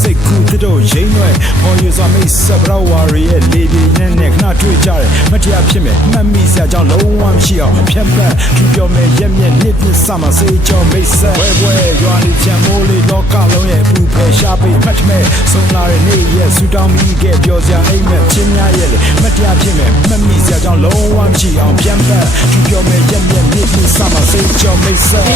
စိတ်ကူးတို့ရင်းရွယ်ဟော်ယူစွာမိတ်ဆက်ဘရဝါရီရဲ့လေဒီနဲ့ခဏတွေ့ကြတယ်မတရားဖြစ်မယ်မှတ်မိစရာကြောင့်လုံးဝမရှိအောင်ဖြတ်ပတ်ကြည့်ပြောမယ်ရက်မြက်နှစ်စမှာစေးကြောမိတ်ဆက်ဝဲဝဲရွာနေချမ်းမိုးလေးလောကလုံးရဲ့ပူဖယ်ရှားပေးမှတ်မဲ့ဆုံးလာတဲ့နေ့ရဲ့ဆူတောင်းမိခဲ့ပြောစရာအိမ်မက်ချင်းများရဲ့လေမတရားဖြစ်မယ်မှတ်မိစရာကြောင့်လုံးဝမရှိအောင်ဖြတ်ပတ်ကြည့်ပြောမယ်ရက်မြက်နှစ်စမှာစေးကြောမိတ်ဆက်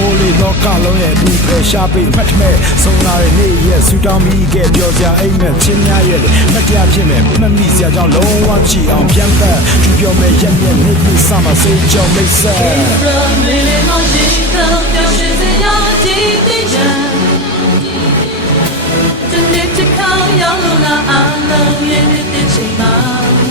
မိုးလေးလောကလုံးရဲ့ပူဖယ်ရှားပေးမှတ်မဲ့ဆုံးလာတဲ့နေ့ရဲ့ဆူတောင်းမိခဲ့ပြောစရာအိမ်မက်ချင်းများရဲ့မတရားဖြစ်မဲ့မှတ်မိစရာကြောင့်လုံးဝမရှိအောင်ပြန်ပတ်ကြည့်ပြောမယ်ရက်မြက်နေ့စမှာစေးကြောမိတ်ဆက်တနေ့တစ်ခါရောက်လို့လားအလုံးရဲ့နေ့တစ်ချိန်မှာ